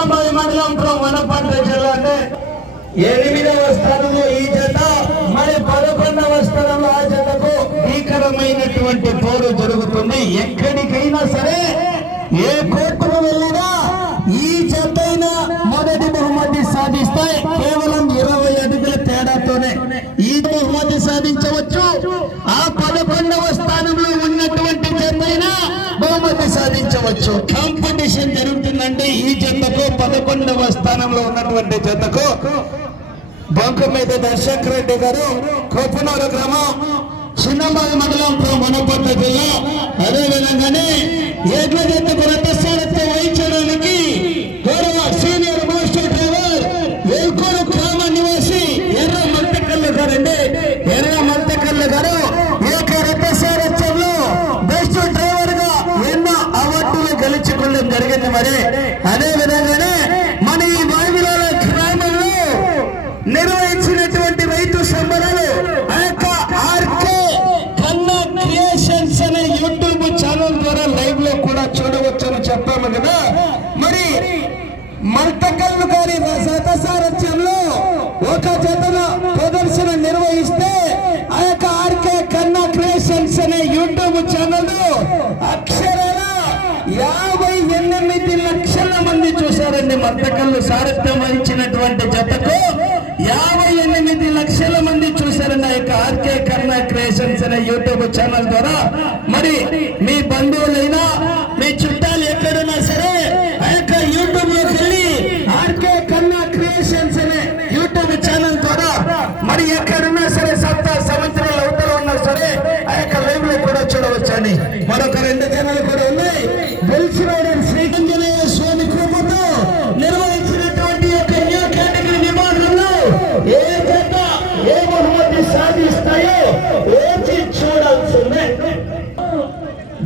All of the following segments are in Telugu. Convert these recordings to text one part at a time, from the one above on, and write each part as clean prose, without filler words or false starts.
చిన్నబాయి మండలం వనపర్తి జిల్లా. 8వ స్థానంలో ఈ జత, మరి 11వ స్థానంలో ఆ జతకు భీకరమైనటువంటి పోరు జరుగుతుంది. ఎక్కడికైనా సరే ఏ కోర్టుకు వెళ్ళినా ఈ జతైనా మొదటి బహుమతి సాధిస్తాయి. కేవలం 20 అడుగుల తేడాతోనే ఈ బహుమతి సాధించవచ్చు. ఆ 11వ స్థానంలో ఉన్నటువంటి జతైనా బహుమతి సాధించవచ్చు. కాంపిటీషన్ జరుగుతుందంటే ఈ జతకు 11వ స్థానంలో ఉన్నటువంటి జతకు బంకు మీద దర్శక్ రెడ్డి గారు, కోపనూరు గ్రామం, చిన్నబాయి మండలం, వనపర్తి జిల్లా. అదేవిధంగానే ఏడ్ల జతకు రథసారథ్యం వహించడానికి గౌరవ సీనియర్ మాస్టర్ డ్రైవర్ వేల్కూరు గ్రామ నివాసి ఎర్ర మల్తకల్లు గారండి. ఎర్ర మల్తకల్లు గారు ఏక రథసారథ్యంలో బెస్ట్ డ్రైవర్ గా ఎన్నో అవార్డులు గెలుచుకోవడం జరిగింది. మరి అదే విధంగానే మన ఈ వాయువుల గ్రామంలో నిర్వహించినటువంటి రైతు సంబరాలు ఆ యొక్క ఆర్కే కన్నా క్రియేషన్స్ అనే యూట్యూబ్ ఛానల్ ద్వారా లైవ్ లో కూడా చూడవచ్చని చెప్పాము కదా. మరి మల్తకల్లు గారి రథసారథ్యంలో ఒక జతన ప్రదర్శన నిర్వహిస్తే ఆ యొక్క ఆర్కే కన్నా క్రియేషన్స్ అనే యూట్యూబ్ ఛానల్ అక్షరాల 58 లక్షల మంది చూశారండి. మల్తకల్లు సారథ్యం వహించినటువంటి జతకు 58 లక్షల మంది చూశారండి ఆ యొక్క ఆర్కే కన్నా క్రియేషన్స్ అనే యూట్యూబ్ ఛానల్ ద్వారా. మరి మీ బంధువులైనా మీ చుట్టాలు ఎక్కడున్నా సరే ఆ యొక్క యూట్యూబ్ లోకి వెళ్ళి ఆర్కే కన్నా క్రియేషన్స్ అనే యూట్యూబ్ ఛానల్ ద్వారా మరి ఎక్కడున్నా సరే సంవత్సరాల అవతల ఉన్నా సరే ఆ యొక్క లైవ్ లో కూడా చూడవచ్చండి. మరొక 2 ఛానల్ కూడా ఉన్నాయి. బెల్సిరోడ్ శ్రీకంజనేయ స్వామి కృపతో నిర్వహించినటువంటి యొక్క న్యూ కేటగిరీ విభాగంలో ఏ జత ఏ బహుమతి సాధిస్తాయో వేచి చూడాల్సిందే.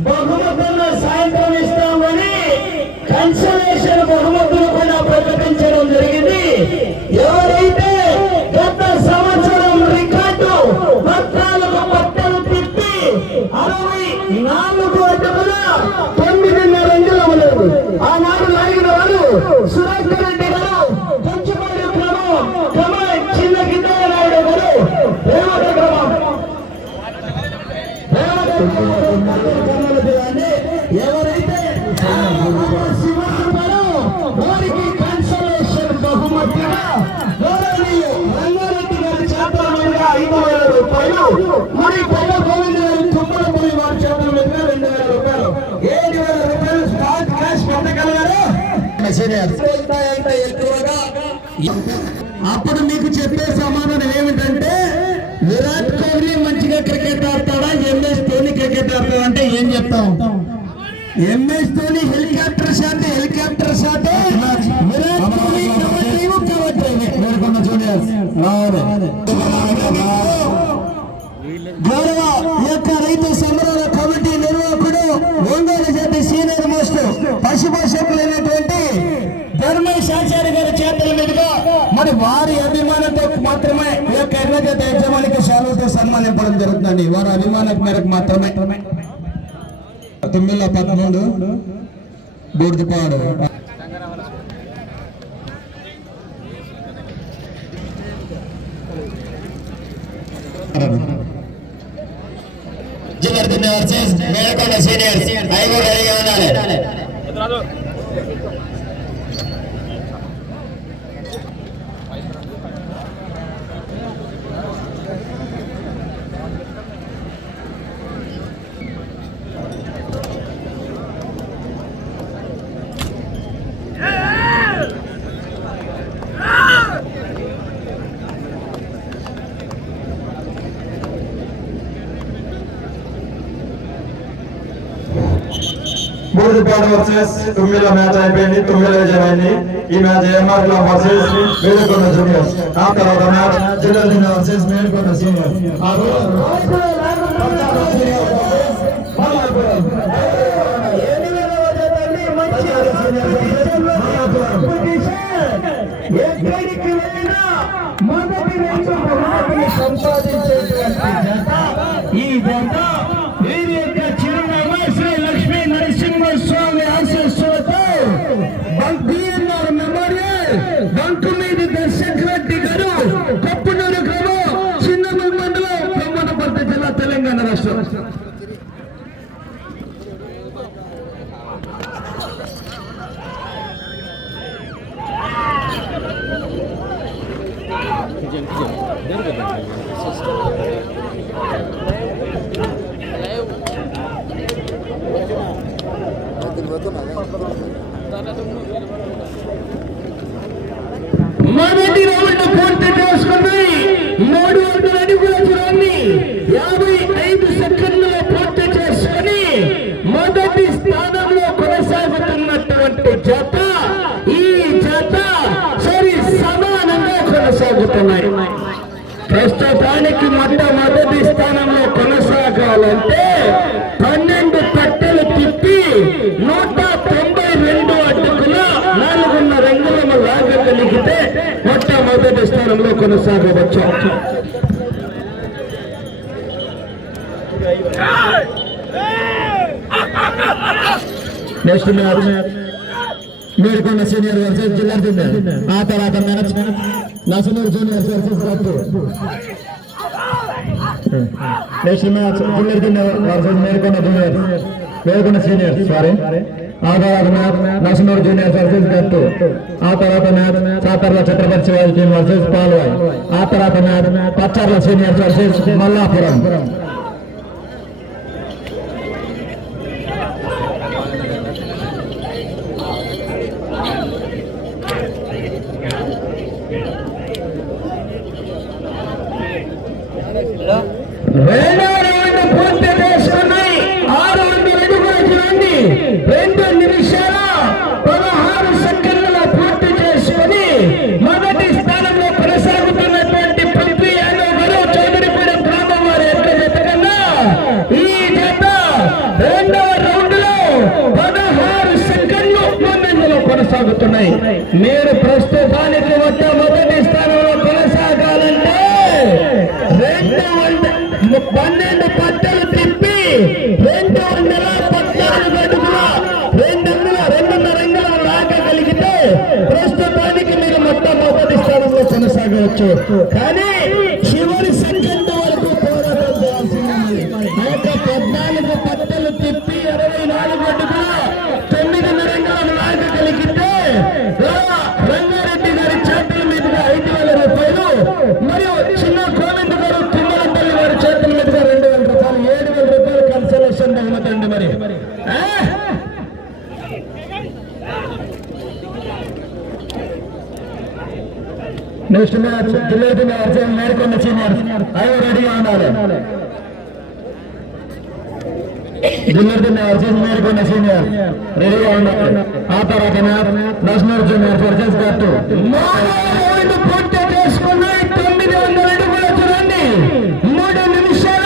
బహుమతులు సాయంత్రం ఇస్తామని కన్సలేషన్ బహుమతులు కూడా ప్రకటించడం జరిగింది. ఎవరైతే గత సంవత్సరం రికార్డు 14 పట్టలు తిప్పి 64 అడుగుల 9.5 అంగుళములు ఆనాడు లాగిన వారు సురేందర్ రెడ్డి గారు, కొంచెంపాడు గ్రామం, చిన్న గిద్దరాయుడు గారు, రేవత గ్రామం. ఎవరైతే వారికి కన్సలేషన్ బహుమతిగా గౌరవనీయ రంగారెడ్డి గారి చేతుల మీదుగా 5,000 రూపాయలు, మరి పెద్ద గోవింద గారి తుమ్మలపల్లి వారి చేతుల మీదుగా 2,000 రూపాయలు, 7,000 రూపాయలు స్టార్ట్ క్యాష్ పొందగలగారు. ఎక్కువగా అప్పుడు మీకు చెప్పే సమాధానం ఏమిటంటే, విరాట్ కోహ్లీ మంచిగా క్రికెట్ ఆడతాడా, ఎంఎస్ ధోని క్రికెట్ ఆడతాడా అంటే ఏం చెప్తాం? MS Dhoni helicopter shot, Virat Kohli గౌరవ యొక్క రైతు సంబరాల కమిటీ నిర్వాహకుడు, ఒంగోలు జాతి సీనియర్ మోస్ట్ పశుపోషకులైనటువంటి ధర్మేష్ ఆచార్య గారి చేతుల మీదుగా మరి వారి అభిమానంతో మాత్రమే ఈ యొక్క ఎర్రజత యజమానికి శాలువతో సన్మానించడం జరుగుతుందండి. వారి అభిమానం మేరకు మాత్రమే. 9-13 బూర్దిపాడు జబర్దస్త్ వర్సెస్ మేడకొండ సీనియర్స్. ఐగో రెడీగా ఉండాలి. బూర్దిపాడు వర్సెస్ తుమ్మిల మ్యాచ్ అయిపోయింది. 9 విజయమైంది. ఈ match MR club versus Melukonda juniors. ఆ తర్వాత మ్యాచ్ జిల్లా వర్సెస్ మేలుకొండ సీనియర్. ఈ జత వీరి యొక్క చిరునామా శ్రీ లక్ష్మీ నరసింహస్వామి ఆశీస్సులతో BNR బంకుమీది దర్శక్ రెడ్డి గారు కొప్పునూరు గ్రామం చిన్నమూరు మండలం బ్రహ్మణపర్తి జిల్లా తెలంగాణ రాష్ట్రం. మొదటి రౌండ్ పూర్తి చేసుకుని 300 అడుగుల దూరాన్ని 55 సెకండ్లలో పూర్తి చేసుకుని మొదటి స్థానంలో కొనసాగుతున్నటువంటి జత ఈ జత సరి సమానంగా కొనసాగుతున్నాయి. ప్రస్తుతానికి మొట్టమొదటి స్థానంలో కొనసాగాలంటే 12 పట్టెలు తిప్పి 192 అడ్డుకుల 4.5 అంగుళము లాగగలిగితే మొట్టమొదటి స్థానంలో కొనసాగవచ్చు. Next match Medikonda senior versus జిల్లా జూనియర్. ఆ తర్వాత match Nasanuru junior versus Gattu. Next match జిల్లా junior versus Medikonda junior, Medikonda senior sorry. ఆ తర్వాత match Nasanuru junior versus Gattu. ఆ తర్వాత match Satarla Chhatrapati Shivaji team versus Palvai. ఆ తర్వాత match Pacharla senior versus Mallapuram. రెండో రౌండ్ పూర్తి చేసుకున్నాయి. 600 అడుగుల దూరాన్ని 2 నిమిషాల 16 సెకండ్లలో పూర్తి చేసుకుని మొదటి స్థానంలో కొనసాగుతున్నటువంటి పృథ్వీ యాదవ్ గారు చౌదరిపూడి గ్రామం వారి యొక్క జత కన్నా ఈ జత రెండవ రౌండ్ లో 16 సెకండ్లు ముందంజలో కొనసాగుతున్నాయి. మీరు ప్రస్తుతానికి మొట్టమొదటి స్థానంలో కొనసాగాలంటే 12 పట్టలు తిప్పి 214 అడుగుల 2.5 అంగుళాలు లాగగలిగితే ప్రస్తుతానికి మీరు మొట్టమొదటి స్థానంలో కొనసాగవచ్చు. కానీ చివరి సెకండ్ వరకు పోరాటం చేయాల్సింది. ఆ యొక్క 14 పట్టలు తిప్పి 64 అడుగుల 9.5 అంగుళాలు లాగగలిగితే రంగారెడ్డి గారి చేతుల మీదుగా 5,000 రూపాయలు మరియు చిన్న కోవింద్ గారు తిమ్మలపల్లి వారి చేతుల మీదుగా 2,000 రూపాయలు 7,000 రూపాయలు కన్సలేషన్ బహుమతి అండి. మరి నెక్స్ట్ మ్యాచ్ జిల్లా మేడికొండ సీనియర్ అయ్యో రెడీగా ఉండాలి. జిల్లా మేడికొండ సీనియర్ రెడీగా ఉండాలి. ఆ తర్వాత మ్యాచ్ నసనూరు జూనియర్ వర్సెస్ గట్టు. పూర్తి చేసుకున్నాయి. 900 అడుగుల దూరాన్ని 3 నిమిషాల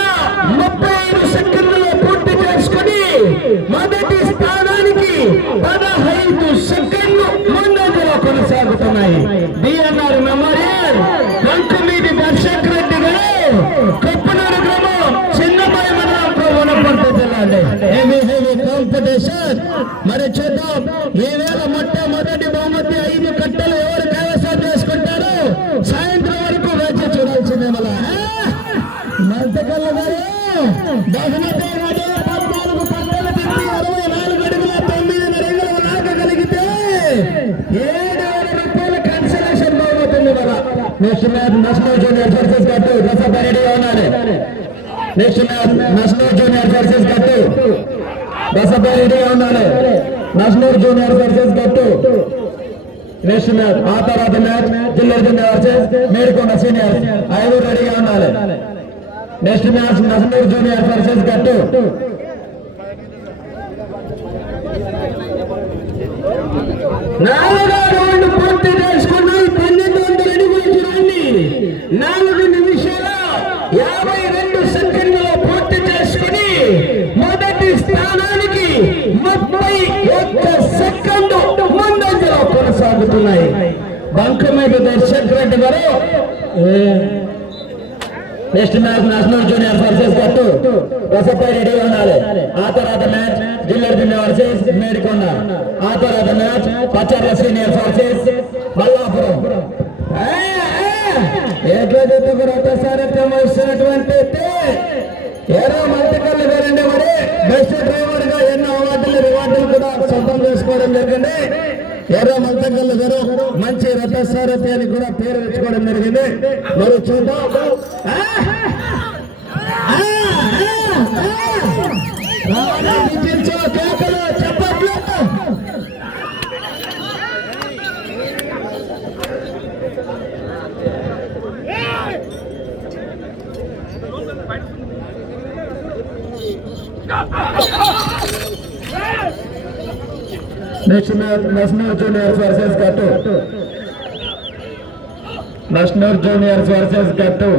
35 సెకండ్లలో పూర్తి చేసుకుని మొదటి స్థానానికి 15 సెకండ్లు ముందంజలో కొనసాగుతున్నాయి. బిఎన్ఆర్ మెమోరియల్ బంకుమీది దర్శక్ రెడ్డి గారు కొప్పునూరు గ్రామం చిన్నబాయి మండలం బ్రహ్మణపర్తి జిల్లా. Heavy competition. మరి చూద్దాం ఈవేళ మొట్టమొదటి బహుమతి 5 కట్టలు ఎవరు కైవసం చేసుకుంటారు సాయంత్రం వరకు వేచి చూడాల్సిందే. మళ్ళా మంతకల్ల గారు బహుమతి 14 కట్టలు తిప్పి 64 అడుగుల 9.5 అంగుళాలు లాగగలిగితే 7,000 రూపాయల కన్సలేషన్ బహుమతి. Next match Nasanuru junior versus గట్టు. దసపై రెడీగా ఉండాలి. Next match Nasanuru junior versus గట్టు. దసపై రెడీగా ఉండాలి. నసనూరు junior versus Gattu. Next match ఆ తర్వాత మ్యాచ్ జిల్లా జూనియర్ వర్సెస్ మేడికొండ సీనియర్. 5 రెడీగా ఉండాలి. Next match Nasanuru junior versus గట్టు. నాలుగో రౌండ్ పూర్తి చేసుకున్నాయి. 1200 అడుగుల దూరాన్ని 4 నిమిషాల 52 సెకండ్లలో పూర్తి చేసుకుని మొదటి స్థానానికి 31 సెకండ్ ముందంజలో కొనసాగుతున్నాయి. బంకుమీది దర్శక్ రెడ్డి గారు. Next match Nasanuru junior versus Gattu. రసపై రెడీగా ఉండాలి. ఆ తర్వాత మ్యాచ్ జిల్లా జూనియర్ వర్సెస్ మేడికొండ. ఆ తర్వాత match Pacharla senior versus Mallapuram. జతకు రథ సారథ్యం వహిస్తున్నటువంటి ఎర్ర మల్టికల్ గారండి. మరి బెస్ట్ డ్రైవర్ గా ఎన్నో రివార్డులు కూడా సొంతం చేసుకోవడం జరిగింది. ఎర్ర మల్టికల్ గారు మంచి రథ సారథ్యాన్ని కూడా పేరు తెచ్చుకోవడం జరిగింది. మరి చూద్దాం. చెప్పట్లు next match national juniors versus Gattu. National juniors versus Gattu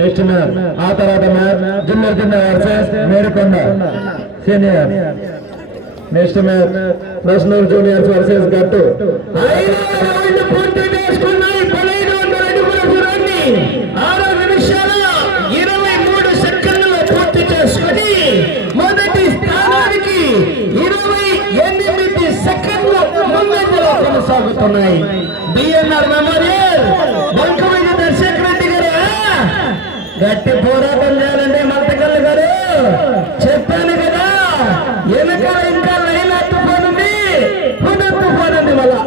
next match. ఆ తర్వాత match junior versus Medikonda senior. Next match national juniors versus Gattu. 6 నిమిషాల 23 సెకండ్లు పూర్తి చేసుకుని మొదటి స్థానానికి 28 సెకండ్లు ముందంజలో కొనసాగుతున్నాయి. బిఎన్ఆర్ మెమోరియల్ బంకమయ్య దర్శక్ రెడ్డి గారు గట్టి పోరాటం చేయాలండి. మల్టికల్ గారు చెప్పాను కదా, వెనకాల ఇంకా లైన్ అత్తుపోనుంది, పునత్తుపోనుంది. మళ్ళా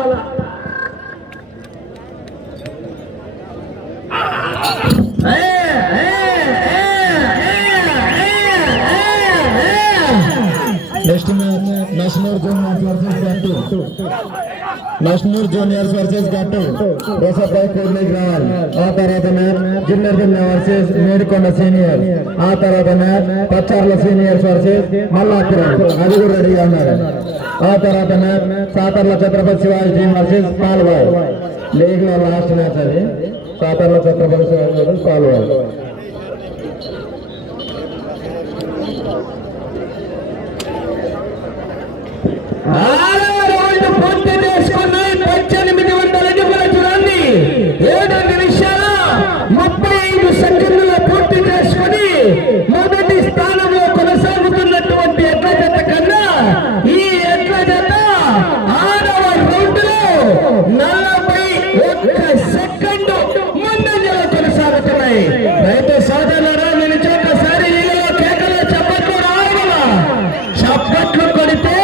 next match national juniors versus Gattu. National juniors versus Gattu రసపై కోర్టులోకి రావాలి. ఆ తర్వాత match junior versus Medikonda senior. ఆ తర్వాత match Pacharla seniors versus Mallapuram, అది కూడా రెడీగా ఉన్నారు. ఆ తర్వాత match Satarla Chhatrapati Shivaji team versus Palvai. League లో లాస్ట్ మ్యాచ్ అది. సాతర్ల ఛత్రపతి శివాజీ వర్సెస్ పాల్వాయ్. పూర్తి చేసుకున్నాయి. 1800 అడుగుల దూరాన్ని 7 నిమిషాల 35 సెకండ్లు పూర్తి చేసుకుని మొదటి స్థానంలో కొనసాగుతున్నటువంటి ఎడ్ల జత కన్నా ఈ ఎడ్ల జత 6వ రౌండ్ లో 41 సెకండ్ ముందంజలో కొనసాగుతున్నాయి. రైతు సోదరులారా, నేను ఒక్కసారి కేకలు చప్పట్లు రావాలా? చప్పట్లు కొడితే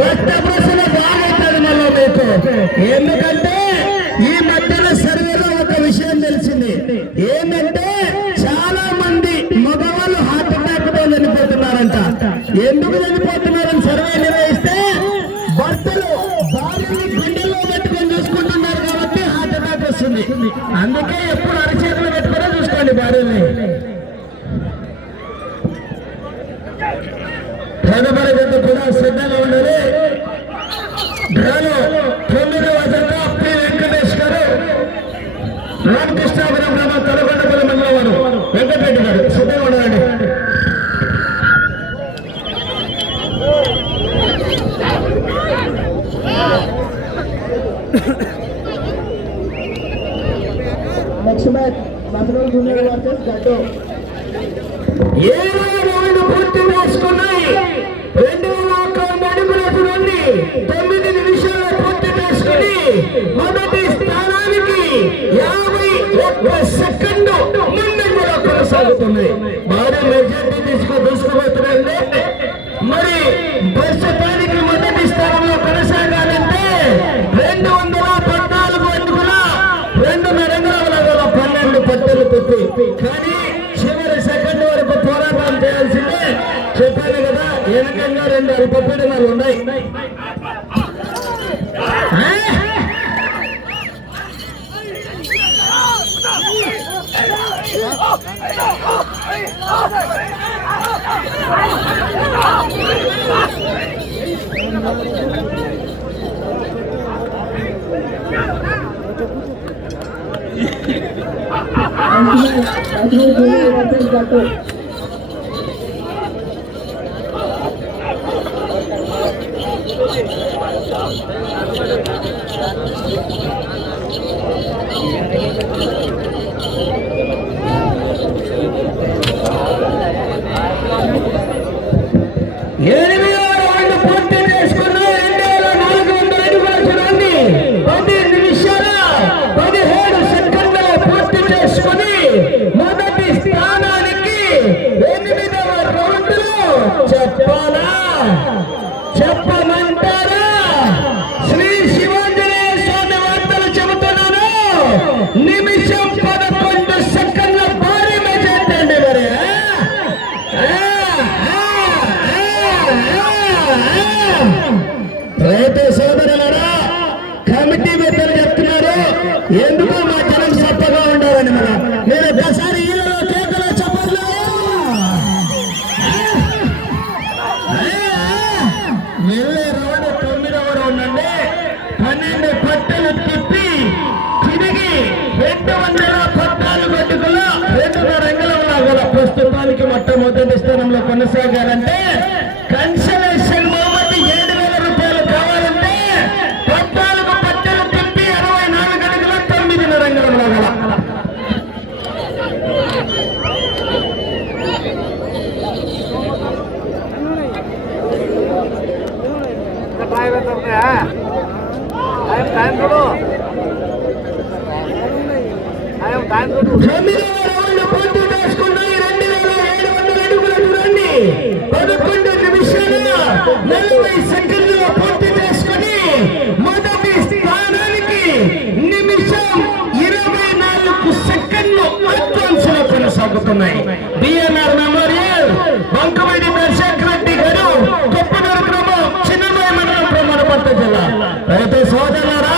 రక్త ప్రసరణ బాగుంటుంది మళ్ళీ మీకు. ఎందుకంటే ఈ మధ్యన సర్వేలో ఒక విషయం తెలిసింది. ఏంటంటే చాలా మంది మగవాళ్ళు హార్ట్ అటాక్ తో చనిపోతున్నారంట. ఎందుకు చనిపోతున్నారని సర్వే నిర్వహిస్తే భర్తలు భార్యని గుండెల్లో పెట్టుకొని చూసుకుంటున్నారు కాబట్టి హార్ట్ అటాక్ వస్తుంది. అందుకే ఎప్పుడు అరచేతులు పెట్టుకునే చూసుకోండి భార్యని. తదుపరి జత కూడా సిద్ధంగా ఉండాలి. డ్రాలో 9వ జత పి వెంకటేష్ గారు, రామకృష్ణాపురం గ్రామం, తలకొండపల్లి మండలం వారు వెంకటరెడ్డి గారు సిద్ధంగా ఉండాలండి. నెక్స్ట్ మ్యాచ్ మంత్రులు జూనియర్ వర్సెస్ గడ్డు. 7వ రౌండ్ పూర్తి చేసుకున్నాయి. 2001 అడుగుల దూరాన్ని 9 నిమిషాలు పూర్తి చేసుకుని మొదటి స్థానానికి 51 సెకండ్ ముందంజలో కొనసాగుతుంది. భారీ మెజార్టీ దూసుకుపోతుందండి. మరి ప్రస్తుతానికి మొదటి స్థానంలో కొనసాగాలంటే 214 అడుగుల 2.5 అంగుళాల 12 పట్టెలు పెట్టి, కానీ చివరి సెకండ్ వరకు పోరాటం చేయాల్సిందే. చెప్పాను కదా, వెనకంగా 2 అల్పపీడనాలు ఉన్నాయి. పూర్తి చేసుకున్న 2400 అడుగుల దూరాన్ని 10 నిమిషాల 17 సెకండ్లు పూర్తి చేసుకుని ఎందుకు మా జనం సప్పగా ఉండాలని మన మీరు ఒకసారి ఈలలో కేకలో చెప్పలేదు. వెళ్ళే రోడ్డు 9వ రౌండ్ అండి. 12 పట్టలు తిప్పి తిరిగి 214 అడుగుల 2 అంగుళముల గల ప్రస్తుతానికి మొట్టమొదటి స్థానంలో కొనసాగారంటే కన్సలేషన్ బహుమతి 7,000 రూపాయలు కావాలంటే 14 పట్టలు తిప్పి 64 అడుగుల 9 అంగుళముల గల పూర్తి చేసుకున్నాయి. 2,700 అడుగుల దూరాన్ని 11 నిమిషాల 40 సెకండ్లలో పూర్తి చేసుకుని మొదటి స్థానానికి నిమిషం 24 సెకండ్లు అడ్వాన్స్ లో కొనసాగుతున్నాయి. బిఎన్ఆర్ మెమోరియల్ బంకమడి దర్శక్ రెడ్డి గారు కొప్పనూరు గ్రామం చిన్నమయ మండలం ప్రమాణపట్ట జిల్లా. అయితే సోదరులారా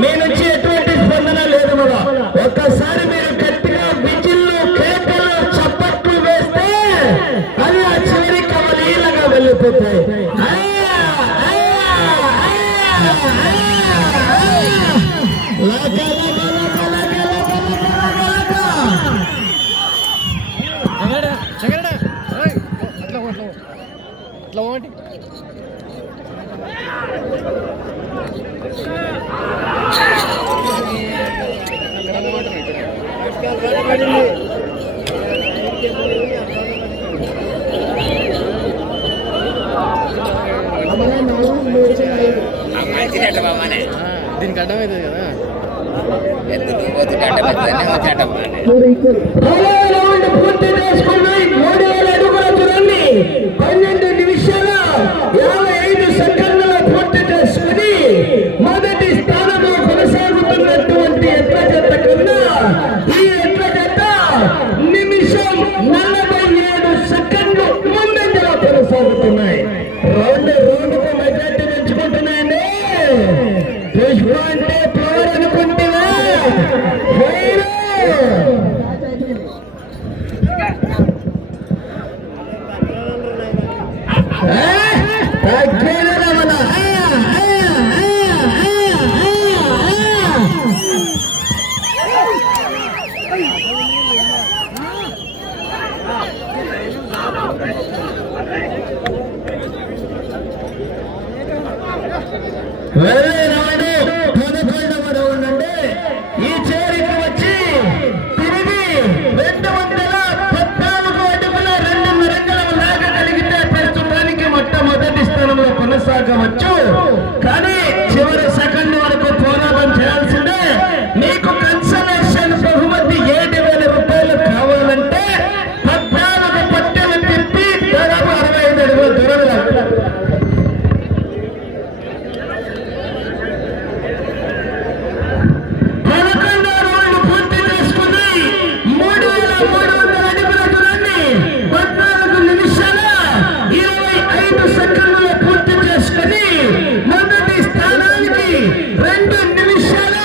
మీ నుంచి ఎటువంటి స్పందన లేదు కదా. ఒక్కసారి మీరు గట్టిగా విజిల్లు కేకలు చప్పట్లు వేస్తే అది ఆ చివరి కవలీలుగా వెళ్ళిపోతాయి. దీనికి అడ్డమవుతుంది కదా. పూర్తి చేసుకున్నాయి. 3,000 అడుగుల దూరాన్ని 12 నిమిషాల 55 సెకండ్లలో పూర్తి చేసుకుని మొదటి స్థానంలో కొనసాగుతున్నటువంటి ఎడ్ల జత కన్నా ఈ ఎడ్ల జత నిమిషం 47 సెకండ్లు ముందంజలో కొనసాగుతున్నాయి. రౌండ్కు మెజార్టీ పెంచుకుంటున్నాయండి. పుష్ప అంటే పవర్ అనుకుంటున్నా వెళ్ళే రాడు 11వ రౌండ్ అంటే ఈ చివరికి వచ్చి తిరిగి 214 అడుగుల 2 అంగుళముల లాగగలిగితే ప్రస్తుతానికి మొట్టమొదటి స్థానంలో కొనసాగవచ్చు. కానీ చివరి సెకండ్ వరకు పోరాటం చేయాల్సిందే. మీకు కన్సలేషన్ బహుమతి 7,000 రూపాయలు కావాలంటే 14 పట్టెలు తిప్పి దాదాపు 65 అడుగుల దూరంలో 11వ రౌండ్ పూర్తి చేసుకుని 3,300 అడుగుల దూరాన్ని 14 నిమిషాల 25 సెకండ్లలో పూర్తి చేసుకుని మొదటి స్థానానికి 2 నిమిషాల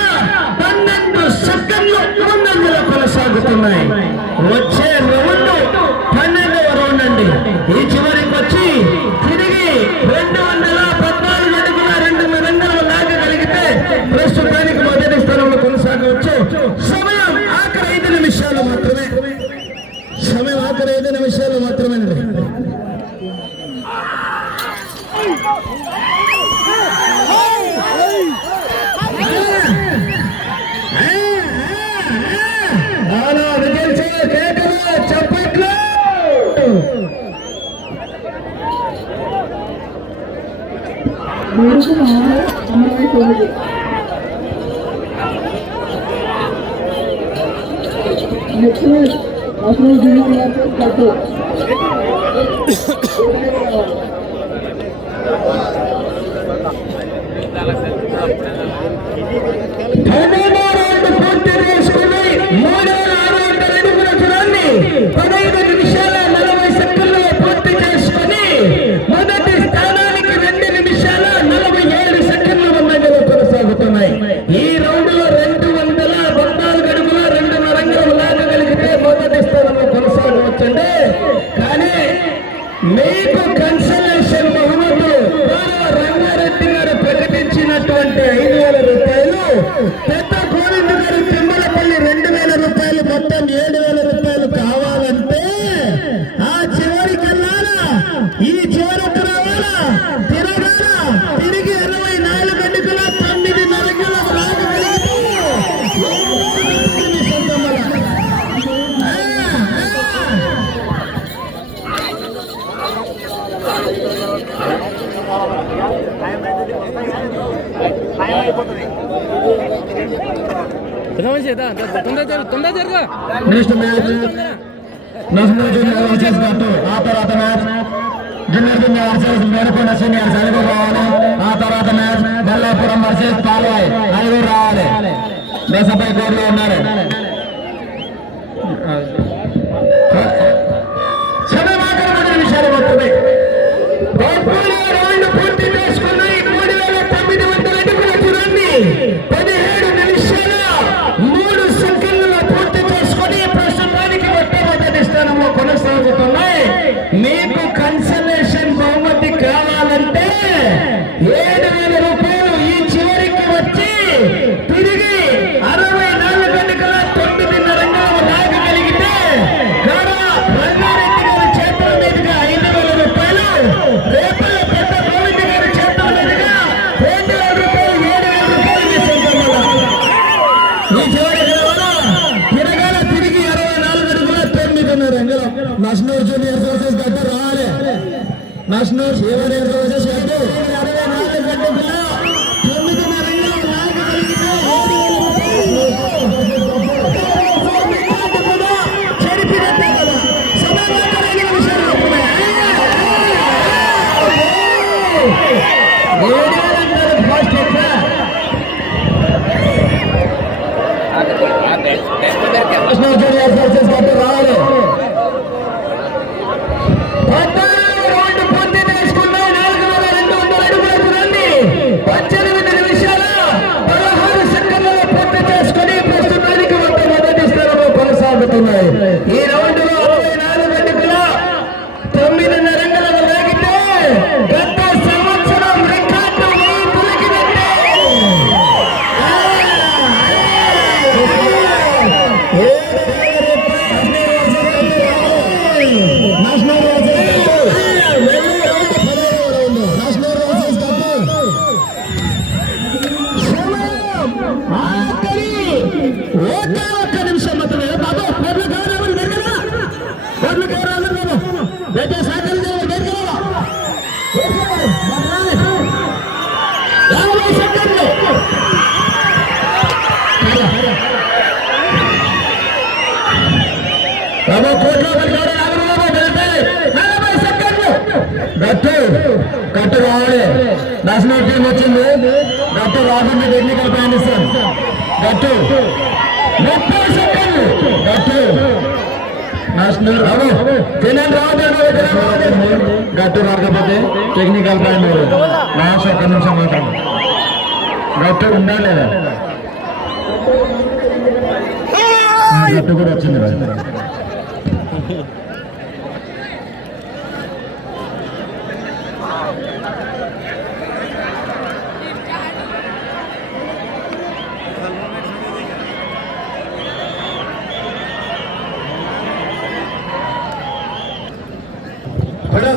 12 సెకండ్లు ముందంజలో కొనసాగుతున్నాయి. వచ్చే రౌండ్ 12వ రౌండ్ అండి. ఈ చివరికి వచ్చి తిరిగి 214 అడుగుల 2 అంగుళముల లాగగలిగితే ప్రస్తుతానికి మొదటి స్థానంలో కొనసాగవచ్చు. సమయం ఆఖరి 5 నిమిషాలు మాత్రమే. సమయం ఆఖరి 5 నిమిషాలు మాత్రమే. చప్పట్లు పూర్తి చేసుకుని 3,600 అడుగుల దూరాన్ని 15 నిమిషాల 40 సెకండ్లలో పూర్తి చేసుకుని మొదటి స్థానానికి 2 నిమిషాల 47 సెకండ్ల ముందంజలో కొనసాగుతున్నాయి. ఈ రౌండ్ లో 200 next match national junior versus Gattu. ఆ తర్వాత మ్యాచ్ జూనియర్ వర్సెస్ మేరకొండ సీనియర్స్ 5 రావాలి. ఆ తర్వాత మ్యాచ్ మల్లాపురం వర్సెస్ పాల్వాయి 5 రావాలి. దశపై కోర్టులో ఉన్నారు. నిమిషాలు పడుతుంది. పూర్తి చేసుకున్నాయి. 3,900 అడుగుల దూరాన్ని 17 నిమిషాల 3 సెకండ్లలో పూర్తి చేసుకుని ప్రస్తుతానికి మొట్టమొదటి స్థానంలో కొనసాగుతున్నాయి. మీకు కన్సలేషన్ బహుమతి కావాలంటే 7,000 రూపాయలు ఈ చివరికి వచ్చి తిరిగి 64 అడుగుల 9.5 అంగుళాలు లాగగలిగితే రంగారెడ్డి గారి చేతుల మీదుగా 5,000 రూపాయలు, రేపల్ల పెద్ద గోవింద గారి చేతుల మీదుగా 2,000 రూపాయలు, 7,000 రూపాయలు తీసుకుంటున్నారు. ఈ చివరి తిరగాల తిరిగి 64 అడుగుల 9.5 అంగుళం. నేషనల్ జూనియర్ వర్సెస్ గట్టు రావాలి. నేషనల్ జూనియర్ వర్సెస్ గట్టు 64 అడుగుల 9.5 అంగుళం లాగగలిగితే 7,000 రూపాయలు. నేషనల్ జూనియర్ వర్సెస్ గట్టు రావాలి. 16 రౌండ్ పూర్తి చేసుకున్నాయి. 4,200 అడుగుల దూరాన్ని 18 నిమిషాల 16 సెకండ్లలో పూర్తి చేసుకుని ప్రస్తుతానికి మొదటి స్థానంలో కొనసాగుతున్నాయి. ఈ రౌండ్ లో 64 అడుగుల 9.5 అంగుళాలు లాగితే గత సంవత్సరం రికార్డు తొలగినట్టే. ఒక్క నిమిషం మాత్రమే బాబు. కోర్లు కావాలి దగ్గర, కోర్లు కావాలి బాబు. బేటే సాగర్ దగ్గర 50 సెకండ్లు. బాబు కోర్టులో 40 సెకండ్లు. గట్టు రావాలి. నేషనల్ టీం వచ్చింది. గట్టు రాకుండా టెక్నికల్ ప్లాన్ ఇస్తాను. గట్టు 30 సెకండ్లు. గట్టు నేషనల్ తినండి రావద్దు. గట్టు రాకపోతే టెక్నికల్ ప్లాన్ లాస్ట్ 1 నిమిషం మాత్రం. గట్టు ఉండాలి లేదా? గట్టు కూడా వచ్చింది.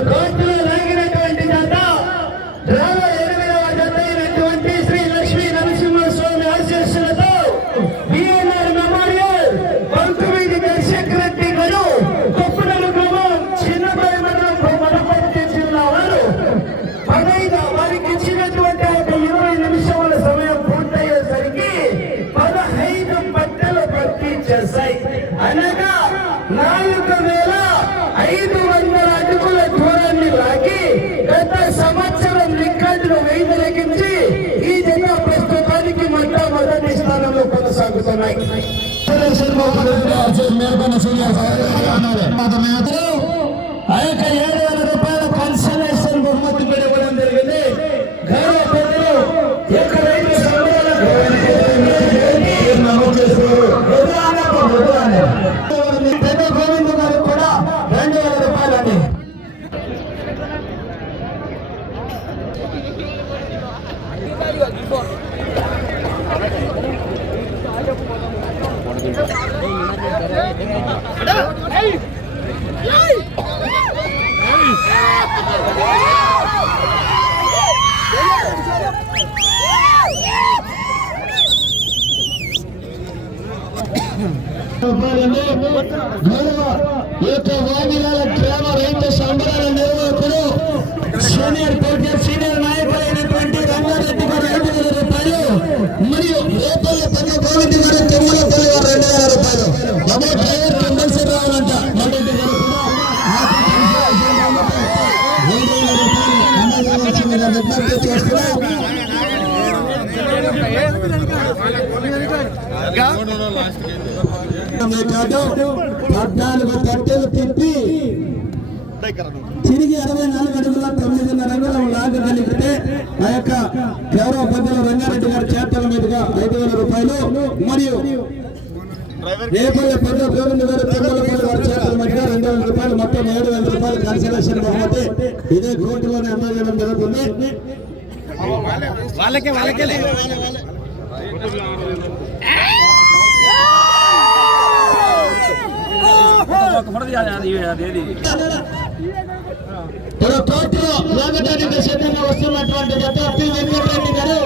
కోర్టులో లాగినటువంటి జత డ్రామా 8వ జత అయినటువంటి శ్రీ లక్ష్మీ నరసింహస్వామి ఆశీస్సులతో బిఎన్ఆర్ మెమోరియల్ పంతుమీది దర్శక్ రెడ్డి గారు కొప్పుడలు గ్రామం చిన్నపల్లి మండలం వనపర్తి జిల్లా వారు వారికి ఇచ్చినటువంటి 20 నిమిషాల సమయం పూర్తయ్యేసరికి 15 బట్టలు భర్తీ చేశాయి. అనగా 4,500 అడుగుల దూరాన్ని లాగి గత సంవత్సరం రికార్డును వైదొలగించి ఈ జత ప్రస్తుతానికి మొదటి స్థానంలో కొనసాగుతున్నాయి. ఆ యొక్క 7,000 రూపాయల కన్సలేషన్ బహుమతి ఇవ్వడం జరిగింది. గౌరవ పెద్దలు యొక్క రైతు సంఘాలకు పెద్ద గోవింద గారు కూడా 2,000 రూపాయలని. వాగిలాల గ్రామ రైతు సంబరాల నిర్వాహకుడు సీనియర్ నాయకులైనటువంటి రంగారెడ్డి గారు 5,000 రూపాయలు, మరియు రేపల్ల పెద్ద గోవింద్ గారు తిరుమలపల్లి గారు 2000 రూపాయలు. అదే డ్రైవర్ కంపల్సరీ రావాలంట. మల్లెడ్డి గారు కూడా 2000 రూపాయలు అందజేయవలసిందిగా విజ్ఞప్తి చేస్తున్నాం. 14 తట్టెలు తిప్పి తిరిగి 64 అడుగుల 9.5 అడుగుల లాగగలిగితే ఆ యొక్క గౌరవ పెద్దల రంగారెడ్డి గారి చేతుల మీదుగా 5,000 రూపాయలు మరియు రేపల్ల పెద్ద గోవింద్ గారు తిరుమలపల్లి వారి చేతుల మీదుగా 2,000 రూపాయలు మొత్తం 7,000 రూపాయలు కన్సలేషన్ బహుమతి ఇదే కోర్టులోనే అందజేయడం జరుగుతుంది. కోర్టులో లాగడానికి సిద్ధంగా వస్తున్నటువంటి జత పి వెంకటరెడ్డి గారు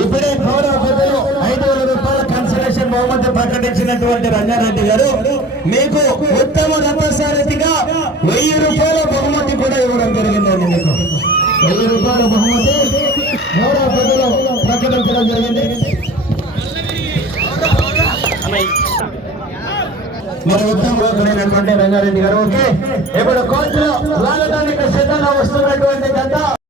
ఇప్పుడే గౌరవ పెద్దలు 5,000 రూపాయల కన్సలేషన్ బహుమతి ప్రకటించినటువంటి రంగారెడ్డి గారు మీకు ఉత్తమ రథసారథిగా 1000 రూపాయల బహుమతి కూడా ఇవ్వడం జరిగిందండి. మీకు 1000 రూపాయల బహుమతి గౌరవ పెద్దలు ప్రకటించడం జరిగింది. మరి ఉత్తమ రంగారెడ్డి గారు ఓకే ఇప్పుడు కోర్టులో లాగడానికి సిద్ధంగా వస్తున్నటువంటి జత